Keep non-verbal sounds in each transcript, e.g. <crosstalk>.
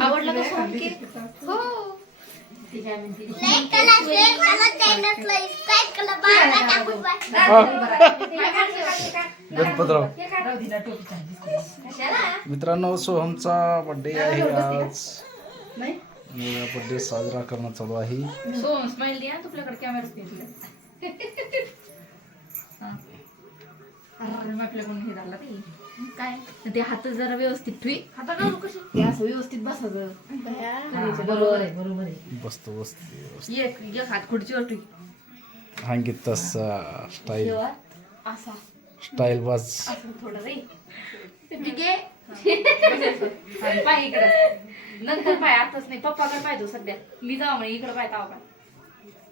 आवडलं का सोहम केक हो. गणपतराव. मित्रांनो सोहमचा बर्थडे आहे आज. बर्थडे साजरा करणं चालू आहे. सोहम स्माइल द्या तुझ्याकडे कॅमेरा हे झालं ते काय? ते हात जरा व्यवस्थित करू कशी? ते असं व्यवस्थित बसायचं. बरोबर आहे बरोबर आहे. बसतो बसतो एक एक हात खुर्चीवर हांगी तसा स्टाईल. असा. स्टाईल बाज असं थोडं रे ठीक आहे. आणि <laughs> पाय इकडं. नंतर पाय आताच नाही पप्पाकडे पाय तू सध्या. मी जावा म्हणे इकडं पाय तावा पाय.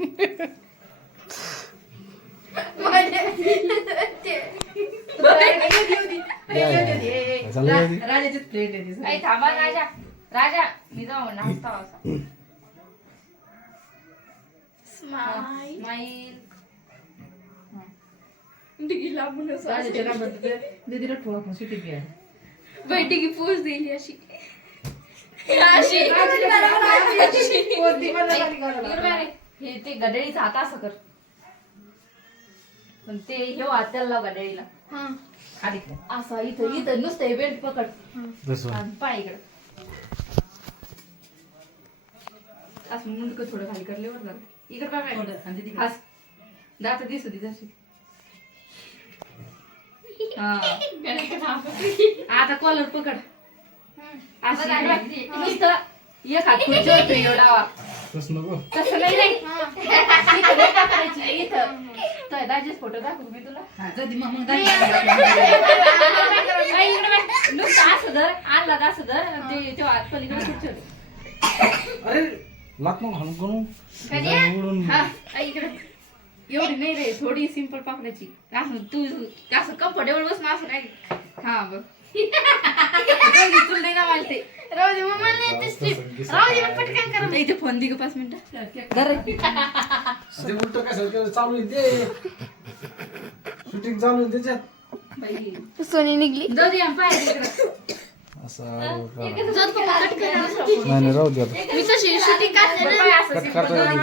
<laughs> राजाचीच प्लेट आहे ती. थांबा राजा राजा मी जाऊ म्हणलं हसता राजाच्या नावात ते दीदीला बैठकी पोच दिली अशी अशी घालायला. हे ते गडळीचा हात असं कर पण ते हे हात त्याला लाव खाली ठेव. असा इथं इथं नुसतं हे बेल्ट पकड. आणि पाय इकडं. असं मुंडकं थोडं खाली करले वर झालं इकडं बघा. आणि तिकडे. हास दात दिसू दे जशी. हा. आता कॉलर पकड. असं. नुसतं एक हात खुर्चीवर ठेव डावा तसं नको. तसं नाही इथं नाही इथं. तर दाजीच फोटो दाखवू मी तुला. हा, कधी मग मग इकडे बघ. नुसतं असं धर आणला तर असं धर आणि ते तेव्हा हात पलीकडे खुर्चीवर अरे लात नको हाणू करू कधी? उडून हा आई, इकडे. एवढी नाही रे थोडी सिंपल पकडायची असं तू असं कम्फर्टेबल बस ना असं नाही. हा बघ. तुला नाही का मला ते राहू दे मग मला. राहू दे मग पटकन कर इथे फोन दे पाच मिनिटं. धर ते उलट काय सर चालू आहे ते. शूटिंग चालू आहे त्याच्यात. सोनी निघली. जाऊ दे पाय इकडं असं करा. जाऊ दे, कट कर. नाही नाही राहू दे आता. मी तशी शूटिंग काढते पाय असं कट करता येईल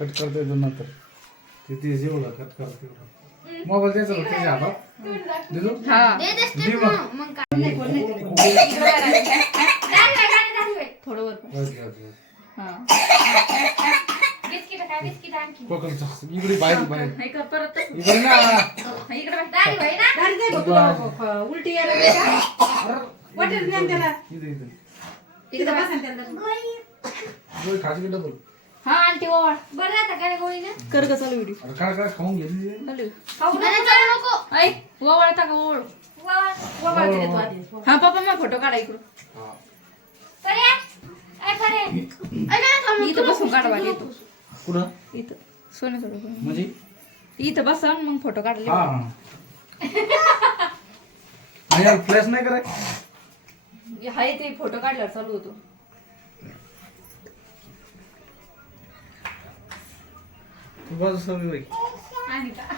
कट करता येतो नंतर. किती जेवढा कट करता येतो मोबाईल द्यायचा होता त्याच्या हातात? देतो हा दे मग. थोडं वर कर. बस, बस, बस. हा कोकणचं. इकडे बाहेर बाहेर. हे कर परत तसं. इकडे ना. हा, इकडे बघ. दारी दे बघ तुला, फ- उलटी यायला लागली का? वाटेल ज्ञान त्याला. इथे इथे. इथं बसा ना त्याला. गोळी. खायची का डबल हा आंटी ओवाळ बरं आता काय गोळी ना? कर ग चालू व्हिडिओ. अरे काय काय खाऊन घेतली चालू नको. ऐ ओवाळता का वळवा तिथे तू आधी. हा पप्पा मग फोटो काढा इकडून. इथं बसून काढवा येतो कुठं? इथं. सोने थोडं म्हणजे? इथं बसा मग फोटो काढले हा. फ्लॅश नाही कराय हाय ते फोटो काढल्यावर चालू होतो. तू सगळी बाई आणि का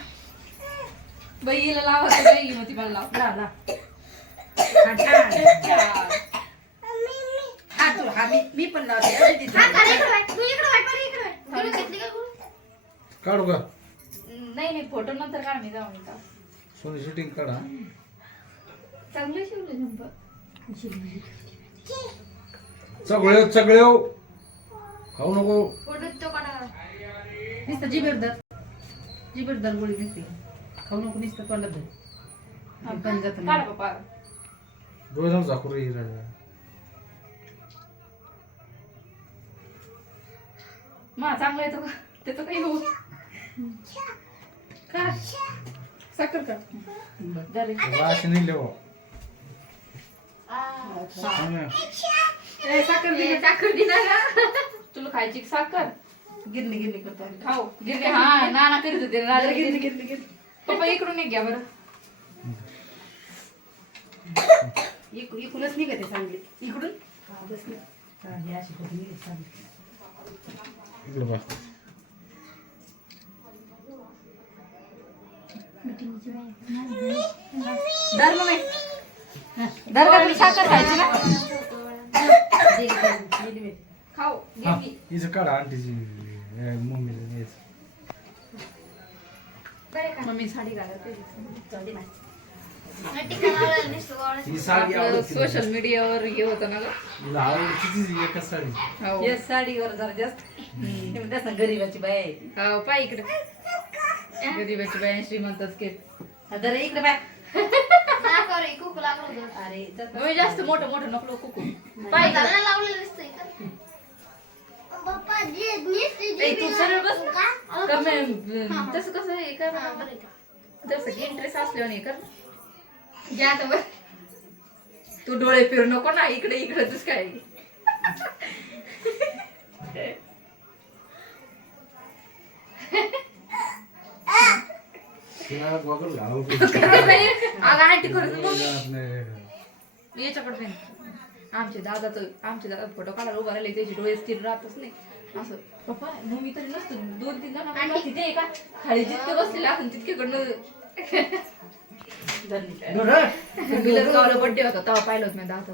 बाईला लावा बाई मग ती मला लाव. ला, ला. हा, छान. हा, तू, हा, मी- मी पण लावते. अरे. काढू का नाही नाही फोटो नंतर काढ मी जाऊन येतो सोनी शूटिंग काढा चांगलं शिवले झंपर सगळे सगळे हो. खाऊ नको फोटो तो काढा नुसतं. जिभेवर धर गोळी नुसती. खाऊ नको नुसतं तोंडात धर. हा, पण जातं काढा नाही. पप्पा डोळे जाऊन झाकू रे हिरा. मा चांगलं येतो का त्याचं काही हो का साखर का हा ना. ए, साखर दे साखर दे ना तुला खायची का साखर गिरणी गिरणी करतो आम्ही. खाऊ गिरले हा नाना करीत होते राजा गिरणी. गिरणी गिरणी. पप्पा इकडून एक घ्या बरं इक- इकडूनच निघते चांगली इकडून हा, बस ना. हा, हे अशी चांगली. इकडे धर मग दरगात साखर खायची ना खाऊ हा हिचं काढा आंटीची मम्मीला. मम्मी साडी ही आवडते सोशल मीडियावर हे होतं ना गं एकच साडी हो या साडीवर जरा जास्त म्हणतात <laughs> ना गरीबाची बाय आहे ती. हो, पाय इकडे गरीबाची श्रीमंतच हा, जरा इकडे बाय. अरे तर- जास्त मोठं मोठं नको कुकू. पाय इकडे. ए, तू सरळ बस कमी तसं कसं हे कर ना. की? इंटरेस्ट असल्यावर हे कर घ्या आता बरं. तू डोळे फिरू नको ना. इकडे इकडे तुझ काय <laughs> तिला गॉगल घालावं अगं आंटी करून मम्मी आपले <laughs> याच्याकडे नाही. आमचे दादा तर आमचे दादा फोटो काढायला उभा राहिले त्याचे डोळे स्थिर राहतच नाही. असं. पप्पा मम्मी तरी नसतो. दोन तीन जण तिथे आहे का खाली जितके बसलेले असून तितके कडनं बिलच गावाला बड्डे होता तेव्हा पाहिलं होतं मी दादा.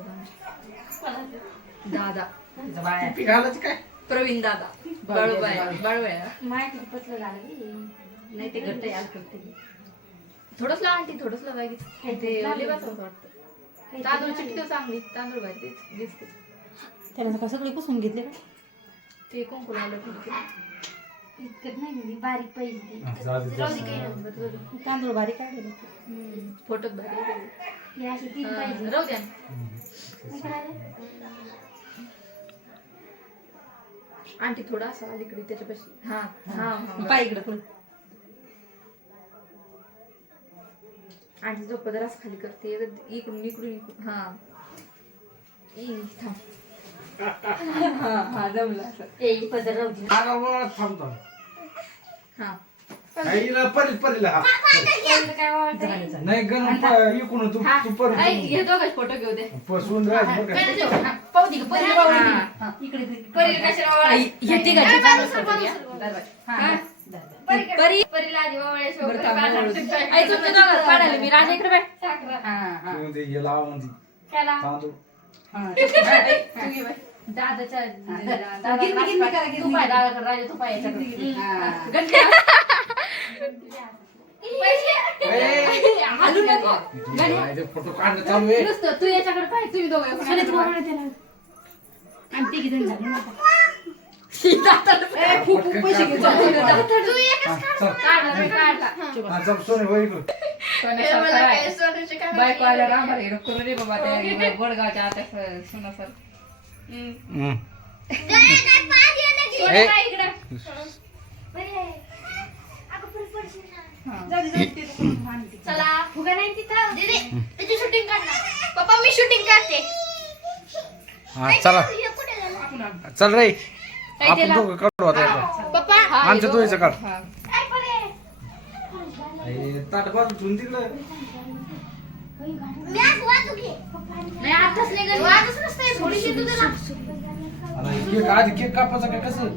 दादा प्रवीण दादा. बाळूबाई. बाळूबाई नाही ते घट्ट याल करते थोडंच आंटी थोडंच ला पाहिजे ते लिवाच वाटतं. तांदूळ चिकटो चांगली तांदूळ भाजी दिसते. त्याला का सगळे पुसून घेतले का? ते कोण लावलं कुठे बारीक पाहिजे हा, दे. तांदूळ बारीक काढले फोटोत भारी हे असे तीन पाहिजे राहू द्या. आंटी थोडा असा अलीकडे त्याच्यापाशी. हा हा हा. पाय इकडे आंटी जो पदरास खाली करते. इकडून इकडून इकडून. हा. थांब. हा हा जमलं असं. ए पदर राहू दे. हा, हा परी हा नाही गण इकडून तू हा. तू पर हे फोटो घेऊ दे. बरं का? हा. परीला कशाला हे. परी परीला आधी ओवाळायशिवाय बरं परी थांब, काढणार. हळूहळू. आई, तुमच्या दोघात काढायला मी राजा इकडे बाय हा, हा. तू ते हे लावा म्हणती त्याला. तांदूळ हा. <laughs> तू घे बाय. दादाच्या दादा गिरणी, गिरणी करा, गिरणी. तू पाय दादाकडे राजा तू पाय याच्याकडे. हा. गंठ्या. ए, हालू नको. नाही, ते फोटो काढणं चालू आहे. नुसतं तू याच्याकडे पाय तुम्ही दोघं. आणि तू झाले. खूप. काढला मी काढला हा, चल, मला सोन्याचे काय बायको आल्यावर आम्हाला हे रे बाबा त्या आता. चला फुगा नाही तिथं. दीदी त्याची शूटिंग काढणार. पप्पा मी शूटिंग काढते. हा, चला. हे कुठे झालं? चल रे. आपण? दोघं काढू आता एकदा. पप्पा हा, आमच्या हे दोघीचं काढ. हा. ए, ताट बाजू ठेवून तिकडं मी आज वाचू घे नाही आताच नाही घरी वाचच नसते थोडीशी तुझं आता हे केक आधी केक कापायचा काय कसं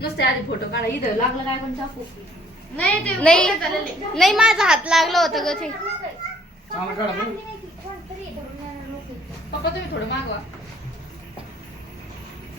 नुसते आधी फोटो काढा इथं लागलं काय पण चाकू नाही ते नाही नाही माझा हात लागला होता ग ते चांगलं काढा बरं. पप्पा तुम्ही थोडं मागवा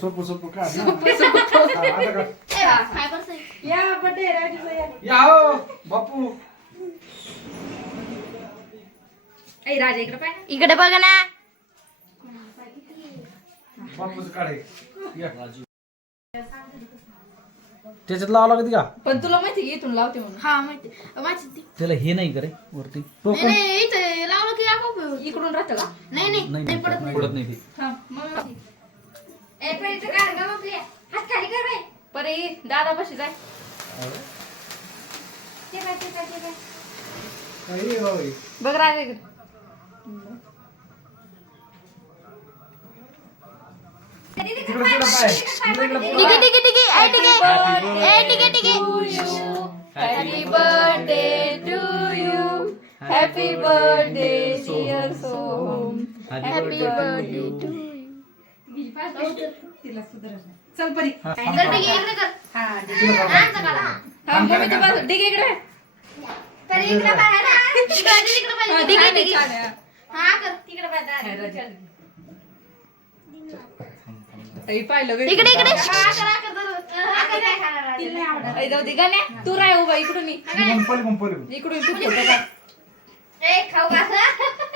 सोपं सोपं काढ. या हो बापू. ए, राजा इकडे पाय. इकडे बघा ना. बापूचं काढे या. त्याच्यात लावा लागत का? पण तुला माहिती आहे, इथून लावते म्हणून? हा माहिती माझी ती. त्याला हे नाही करे वरती. नाही, नाही इथं लावलं की आपोआप इकडून राहतं का? नाही नाही नाही पडत नाही. पडत नाही ते. हा मग ए, पण इथं काय गं आपली? हात खाली कर बाई. परे दादा बशी जाय. ते ते ते. बघ राजा तिकडे तिकडे पाय तिकडे आहे ठीक आहे ठीक आहे ए, आहे happy birthday to you happy birthday dear Som happy birthday to तिला. चल परी हा, तर इकडे कर हा ठीक तिकडे. आमचं. हा ठीक आहे इकडे तर इकडे ना. तिकडे तिकडे हा, पाहिजे हा कर तिकडे. पाहिलं. इकडे इकडे. कर कर तर. कर. काय खाणार आहे? आई जाऊ दे गाण्या तू राह उभा इकडून ये. इकडून तू फोटो काढ.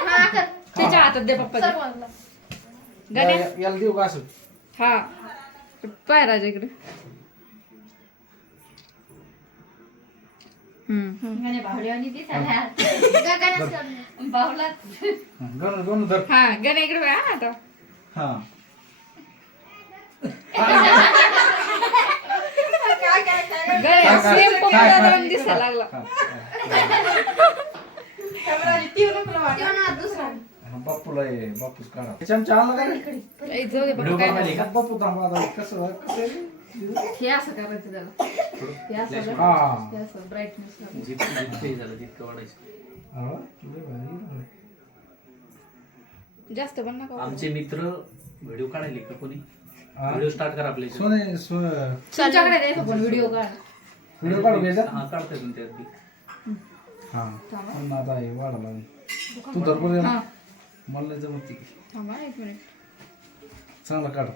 हा त्याच्या हातात दे पप्पा. गाण्या या- याला देऊ का असं? हा. पाय राजा इकडे. हम्म. हा, गणू गणू धर. हा गाण्या इकडे हा आता. हा गाण्या काय- सेम काय- पप्पा काय- दादाला दिसायला लागला बापूला काढा चमचा का रे? बापू थांबा कसं कसं हे असं करायचं त्याला असं ब्राईटनेस झालं तितकं वाढायचं जास्त पण नका आमचे मित्र व्हिडिओ काढायले का कोणी व्हिडिओ स्टार्ट करा आपल्या इथे. सोने सो तुमच्याकडे पण व्हिडिओ काढ? व्हिडिओ काढू घ्यायचा हा काढताय तुमच्या हा. पण आता हे वाढायला लागेल. तू धर बरं हा. याला. मला नाही जमत ती थांबा एक मिनिट चांगला काढ.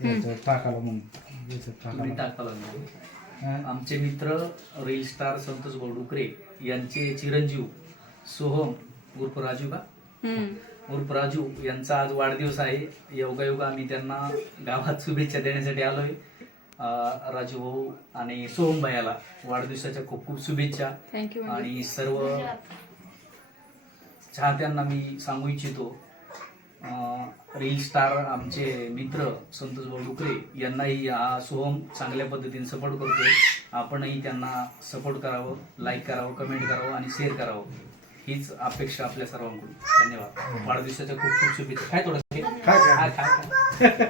याच्यात टाकायला म्हणून. याच्यात तुम्ही टाकायला हा? आमचे मित्र रील स्टार संतोष भाऊ डुकरे यांचे चिरंजीव सोहम उर्फ राजू का? हम्म. उर्फ राजू यांचा आज वाढदिवस आहे. योगायोगा आम्ही त्यांना गावात शुभेच्छा देण्यासाठी आलोय. राजू भाऊ आणि सोहम भाईला वाढदिवसाच्या खूप खूप शुभेच्छा. थँक्यू आणि सर्व चाहत्यांना मी सांगू इच्छितो अं, रील स्टार आमचे मित्र संतोष भाऊ डुकरे यांनाही हा सोहम चांगल्या पद्धतीने सपोर्ट करतोय. आपणही त्यांना सपोर्ट करावं लाईक करावं कमेंट करावं आणि शेअर करावं. हीच अपेक्षा आपल्या सर्वांकडून. धन्यवाद. वाढदिवसाच्या खूप खूप शुभेच्छा. काय थोडं? काय काय? काय काय काय?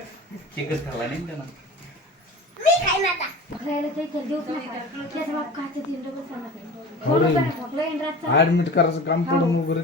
केकच खाल्ला नाही त्यांना? ऍडमिट करायचं काम पडून वगैरे